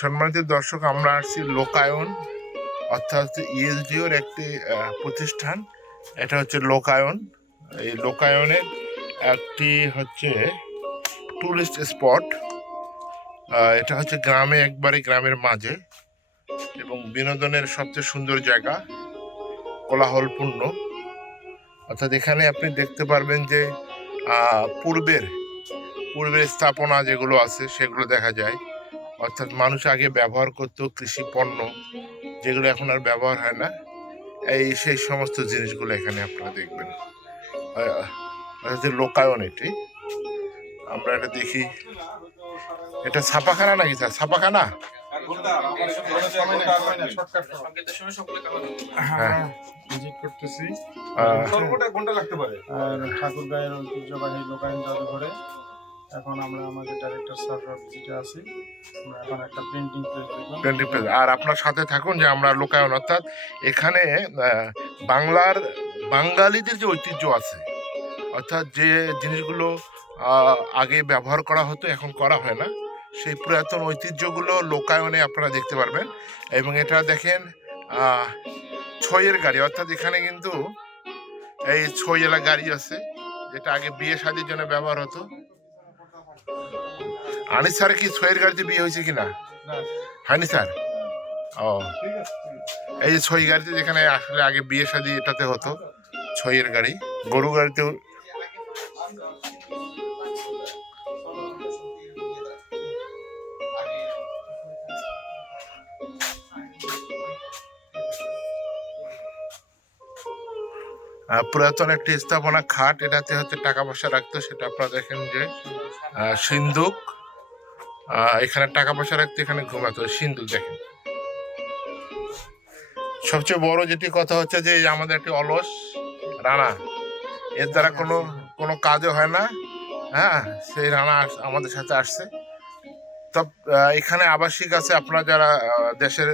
সম্মানিত দর্শক, আমরা আসছি লোকায়ন, অর্থাৎ ইএসডিওর একটি প্রতিষ্ঠান। এটা হচ্ছে লোকায়ন। এই লোকায়নের একটি হচ্ছে টুরিস্ট স্পট এটা হচ্ছে গ্রামে, একবারে গ্রামের মাঝে। এবং বিনোদনের সবচেয়ে সুন্দর জায়গা কোলাহলপূর্ণ। অর্থাৎ এখানে আপনি দেখতে পারবেন যে পূর্বের পূর্বের স্থাপনা যেগুলো আছে, সেগুলো দেখা যায়। অর্থাৎ মানুষ আগে ব্যবহার করতো কৃষি পণ্য যেগুলো এখন আর ব্যবহার হয় না। এই সেই সমস্ত জিনিসগুলো এখানে আপনারা দেখবেন। লোকায়ন এটি আমরা এটা দেখি। এটা ছাপাখানা নাকি স্যার? ছাপাখানা? হ্যাঁ। ভিজিট করতেছি। ঘণ্টা লাগতে পারে? আর ঠাকুর গায়ের ঐতিহ্যবাহী লোকায়ন জাদুঘরে এখন আমরা আমাদের ডাইরেক্টর স্যাররা ভিজিটে আছি। এখন একটা প্রিন্টিং প্রেস 20 আর আপনার সাথে থাকুন যে আমরা লোকায়ন অর্থাৎ এখানে বাংলার বাঙালিদের যে ঐতিহ্য আছে অর্থাৎ যে জিনিসগুলো আগে ব্যবহার করা হতো এখন করা হয় না সেই পুরাতন ঐতিহ্যগুলো লোকায়নে আপনারা দেখতে পারবেন। এবং এটা দেখেন আহ, ছইয়ের গাড়ি অর্থাৎ এখানে কিন্তু এই ছইয়েলা গাড়ি আছে যেটা আগে বিয়ে শাদির জন্য ব্যবহার হতো। আনিস স্যার কি ছয়ের গাড়িতে বিয়ে হয়েছে কিনা? হয়নি স্যার? ও। এই যে ছই গাড়িতে যেখানে আসলে আগে বিয়ে শাদী এটাতে হতো ছইয়ের গাড়ি গরু গাড়িতেও পুরাতন একটি স্থাপনা খাট এটাতে হচ্ছে টাকা পয়সা রাখতো সেটা আপনারা দেখেন যে আহ, এখানে টাকা পয়সা রাখতে এখানে ঘুমাতো সিন্দুক দেখেন। সবচেয়ে বড় যেটি কথা হচ্ছে যে আমাদের একটি অলস রানা, এর দ্বারা কোনো কোনো কাজও হয় না। হ্যাঁ সেই রানা আমাদের সাথে আসছে। তব এখানে আবাসিক আছে আপনারা যারা দেশের,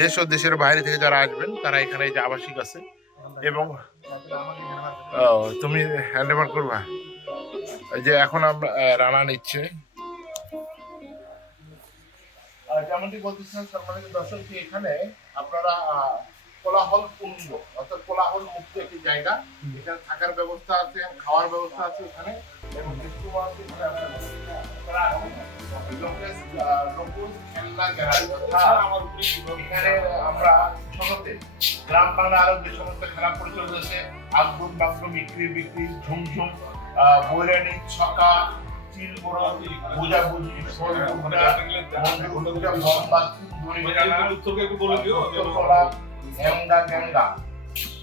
দেশ ও দেশের বাইরে থেকে যারা আসবেন, তারা এখানে এই যে আবাসিক আছে। এবং তুমি হ্যান্ড ওভার করবা? যে এখন আমরা রানা নিচ্ছে। যেমনটি বলতেছিলাম সম্মানিত দর্শক যে এখানে আপনারা কোলাহল পূর্ণ অর্থাৎ কোলাহল মুক্ত একটি জায়গা। এখানে থাকার ব্যবস্থা আছে খাওয়ার ব্যবস্থা আছে এখানে এবং এখানে আমরা ছোটতে গ্রাম বাংলা আরও যে সমস্ত খেলা বিক্রি বিক্রি ঝুমঝুম আহ, বৈরানি ছকা চিল বড় বুঝা বুঝি শোল বুঝা বন্ধু বুঝা মোমবাতি দড়ি টানা উত্তরকে একটু বলে দিও যেন কলা গ্যাঙ্গা গ্যাঙ্গা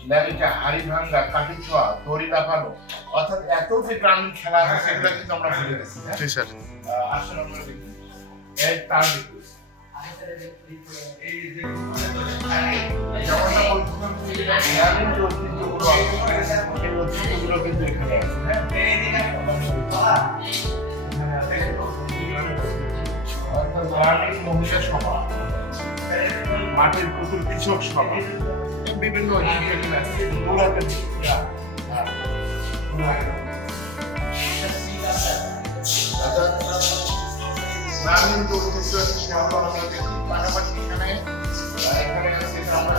ল্যাংচা হাড়ি ভাঙ্গা কাঠি ছোঁয়া দড়ি লাফানো অর্থাৎ এত যে গ্রামীণ খেলা আছে সেগুলো কিন্তু আমরা ভুলে গেছি হ্যাঁ? আসলে আমরা দেখি। এই তার দেখি। এই যে যেমনটা বলছিলাম যে গ্রামীণ যে ঐতিহ্যগুলো আছে সেই ঐতিহ্যগুলো কিন্তু এখানে আছে হ্যাঁ? অর্থাৎ মহিলা সভা। মাটির পুতুল কৃষক সভা। বিভিন্ন এখানে আমরা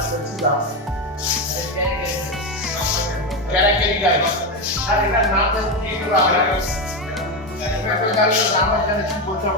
এখানে আমরা হচ্ছে কি? এখানে কি বলতে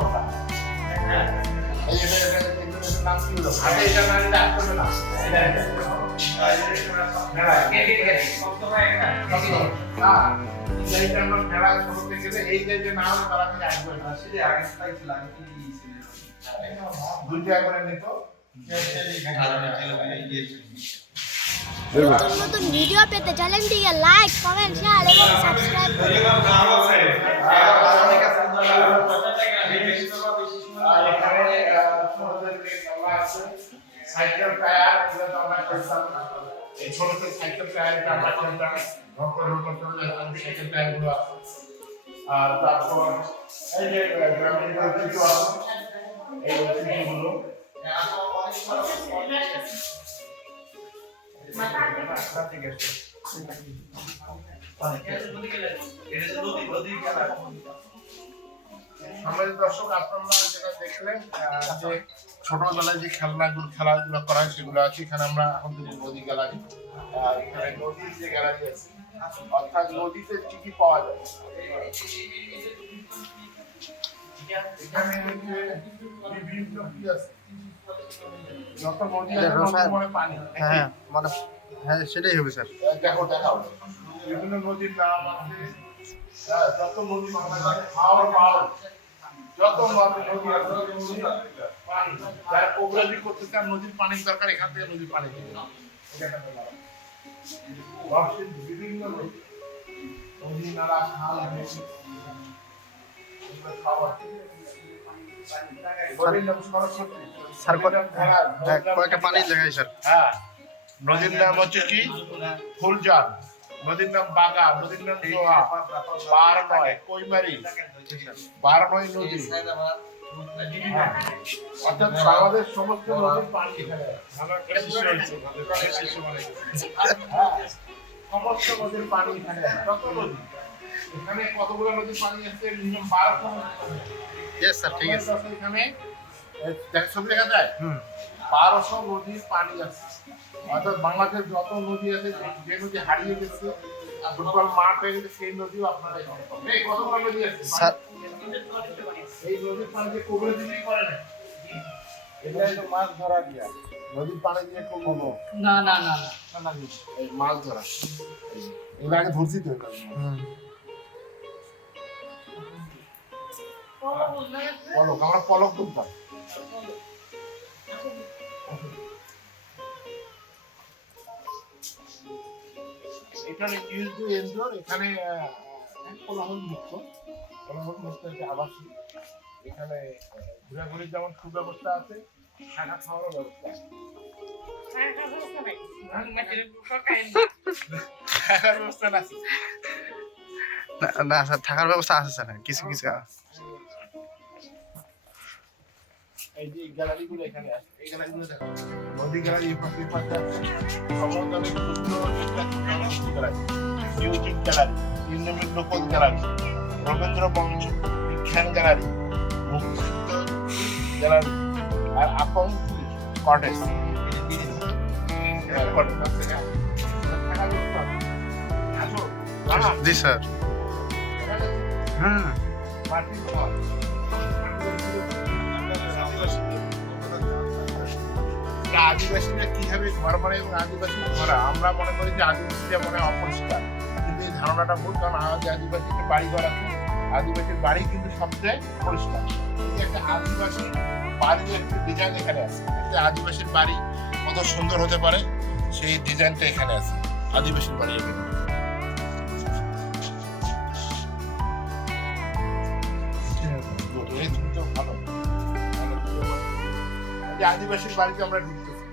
নতুন নতুন ভিডিও পেতে চ্যানেলটিকে লাইক কমেন্ট শেয়ার এবং সাবস্ক্রাইব করুন। সাইকেল সাইকেল টায়ার আমরা খেলতাম ঘর করে ঘর করে যেতাম, সাইকেল টায়ারগুলো আছে। আর তারপর এই আছে? সম্মানিত দর্শক আপনারা যেটা দেখলেন যে ছোটবেলায় যে খেলনাগুলো খেলাধুলা করা হয় সেগুলো আছে। এখানে আমরা এখন থেকে নদী গ্যালারি এখানে নদীর যে গ্যালারি আছে। অর্থাৎ নদীতে কি কি পাওয়া যায়। এখানে বিভিন্ন কি আছে? যত নদী আছে পানি। হ্যাঁ মানে হ্যাঁ সেটাই হবে স্যার। দেখো দেখাও। বিভিন্ন নদীর নাম আছে। হ্যাঁ, যত নদী হাওর বাওর যত নদীর পানির দরকার এখান থেকে নদীর পানি দিবে বিভিন্ন নদী নালা খাল হ্যাঁ কয়েকটা পানির জায়গায় স্যার? হ্যাঁ নদীর নাম হচ্ছে কি? ফুলজান। নদীর নাম বাগা নদীর নাম জোয়া বার নয় কৈমারি বার নয় নদী। অর্থাৎ বাংলাদেশ সমস্ত নদীর পানি এখানে। হ্যাঁ, সমস্ত নদীর পানি এখানে। যত নদী। এখানে কতগুলো নদীর পানি আছে? মিনিমাম বারোশো স্যার ঠিক আছে। এখানে? এ, ছবি দেখা যায় বারোশো নদীর পানি আছে। অর্থাৎ বাংলাদেশের যত নদী আছে যে নদী হারিয়ে গেছে আর ফুটবল মাঠ হয়ে গেছে সেই নদীও আপনারা এই কতগুলো নদী আছে? এই নদীর পানি দিয়ে কবরে দিলেই করে না এটা হলো মাছ ধরা দিয়া। নদীর পানি দিয়ে কবর না না না না এই মাছ ধরা। এগুলো আগে ধরছি তো পলক আমার পলক তুলতাম এখানে ইউজ টু এনজোর এখানে কোলাহল মুক্ত। কোলাহল মুক্ত একটা আবাসী এখানে ঘোরাঘুরির যেমন সুব্যবস্থা আছে থাকা খাওয়ারও ব্যবস্থা আছে। থাকার ব্যবস্থা না আছে না না স্যার থাকার ব্যবস্থা আছে স্যার কিছু কিছু এই যে গ্যালারিগুলো এখানে আছে এই গ্যালারিগুলো দেখো। নদী গ্যালারি পাশে পাশে আছে সুন্দর গ্যালারি মিউজিক গ্যালারি ইন্দ্রমিল লোকল গ্যালারি রবীন্দ্র মঞ্চ বিজ্ঞান গ্যালারি মুক্তিযুদ্ধ গ্যালারি। আর আপং কটেজ। জি স্যার। হুম তা আদিবাসীরা কীভাবে ঘর বানায় এবং আদিবাসী ঘরা, আমরা মনে করি যে আদিবাসীরা মনে অপরিষ্কার। কিন্তু এই ধারণাটা ভুল, কারণ আজ আদিবাসীদের বাড়ি ঘর আছে, আদিবাসীর বাড়ি কিন্তু সবচেয়ে পরিষ্কার। এই একটা আদিবাসী বাড়ির একটি ডিজাইন এখানে আছে। আদিবাসীর বাড়ি কত সুন্দর হতে পারে, সেই ডিজাইনটা এখানে আছে। আদিবাসীর বাড়ি এখানে। আদিবাসীর বাড়িতে আমরা ঢুকতেছি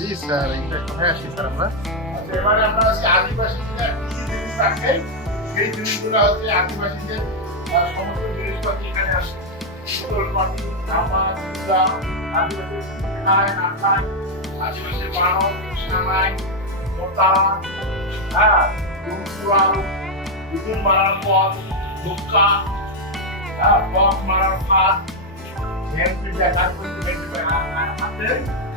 জি স্যার এটা কোথায় আসি স্যার আমরা। আচ্ছা এবারে আমরা আজকে আদিবাসীদের কি জিনিস রাখে সেই জিনিসগুলো হচ্ছে আদিবাসীদের সমস্ত জিনিসপাতি এখানে আসে। পাটি জামা জুতা আদিবাসী খায় না খায় আদিবাসীর বাহন সানাই মোতা হ্যাঁ দুমকুড়াল বিদ্যুৎ মারার পথ হুক্কা হ্যাঁ পথ মারার ফাঁদ ভ্যান পিঠে হাত করতে ভ্যান পিঠে হাতে।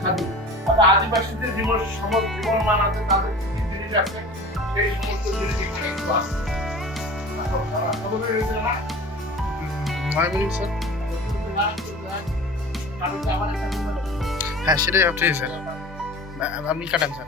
খাদু। অর্থাৎ আদিবাসীদের জীবন সম- জীবন তাদের কি জিনিস আছে সেই সমস্ত জিনিস এখানে একটু আছে? হ্যাঁ সেটাই আপনি স্যার। আপনি কাটান স্যার।